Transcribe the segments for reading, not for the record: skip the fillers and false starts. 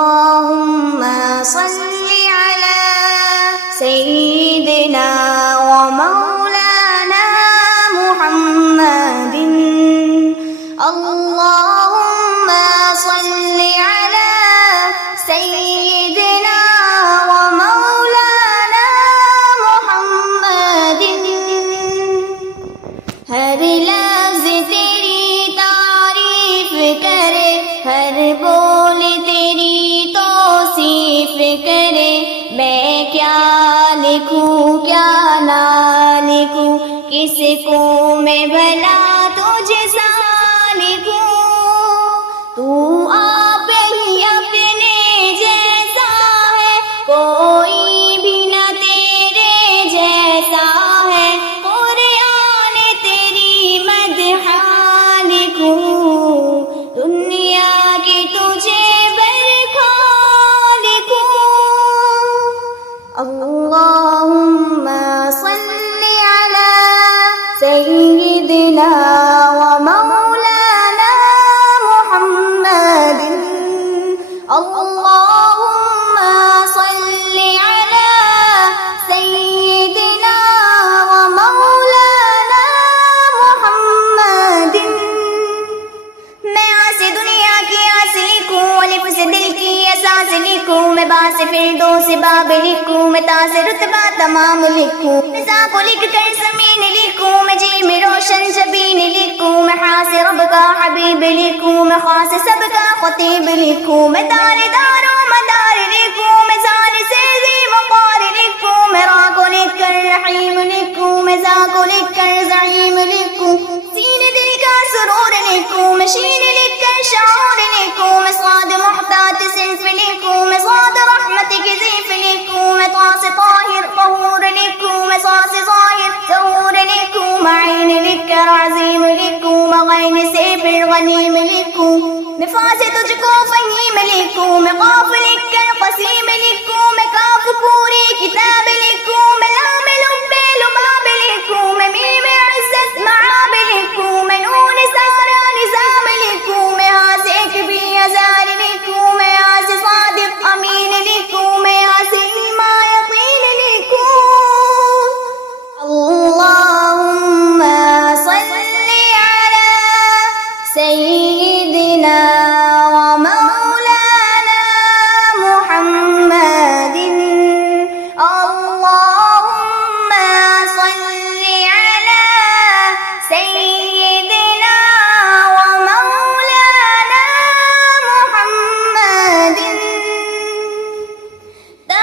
اللهم صل على سيدنا ومولانا محمد اللهم صل على سيدنا ومولانا محمد ہر لفظ تیری تعریف کرے ہر بول تیری توصیف کرے میں کیا لکھوں کیا نہ لکھوں کس کو میں بھلا تجھے سا لکھوں تو آپ ہی اپنے جیسا ہے کوئی بھی نہ تیرے جیسا ہے قرآن تیری مدح لکھوں دنیا کی تجھے برکھا لکھوں اللہم صل علی سیدنا ومولانا محمد اللہم صل علی سیدنا ومولانا محمد میں آس دنیا کی آس لکھوں الف سے دل کی احساس لکھوں میں با سے فردوس باب لکھوں میں تا سے رتبہ تمام لکھوں میں زا کو لکھ کر زمین لکھوں میں جی میں روشن جبین لکھوں میں ہا سے رب کا حبیب لکھوں میں خا سے سب کا خطیب لکھوں میں دار دار و مدار لکھوں میں زال سے ذی وقار لکھوں میں را کو لکھ کر رحیم لکھوں میں زا کو لکھ کر زعیم لکھوں سین دل کا سرور لکھوں میں شین لکھ کر شعور لکھوں میں صاد محتاط صنف لکھوں میں صاد رحمت کی ضیف لکھوں میں طا سے طاہر طہور لکھوں میں صا سے ظاہر ظہور لکھوں میں عین لکھ کر عظیم لکھوں میں غین سے پھر غنیم لکھوں میں فا سے تجھ کو فہیم لکھوں میں قاف لکھ کر قسیم لکھوں میں کاف پوری کتاب لکھوں میں لام لب لباب لکھوں میں میم عزت معاب لکھوں میں نون سارا نظام لکھوں میں ہاں سے ایک بھی ہزار لکھوں میں ہاں سے صادق امین لکھوں میں ہاں سے ایمان یقین لکھوں اللہم صل علی سیدنا ومولانا محمد اللہم صل علی سیدنا ومولانا محمد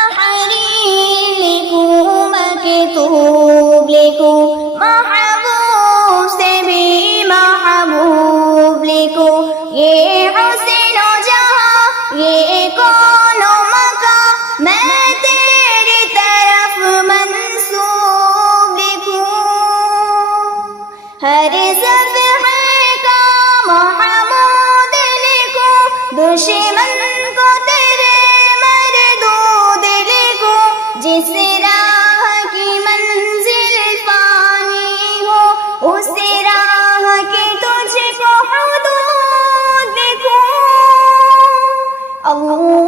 تحریر لکھوں مکتوب لکھوں محبوب سے بھی محبوب لکھوں یہ حسین و جہاں یہ کون و مکان میں تیری طرف منسوب لکھوں ہر صفحے کا محمود لکھوں دشمن کو تیرے مردود لکھوں جس راہ کی منزل پانی ہو اس راہ کی تجھ کو حدود لکھوں اللہ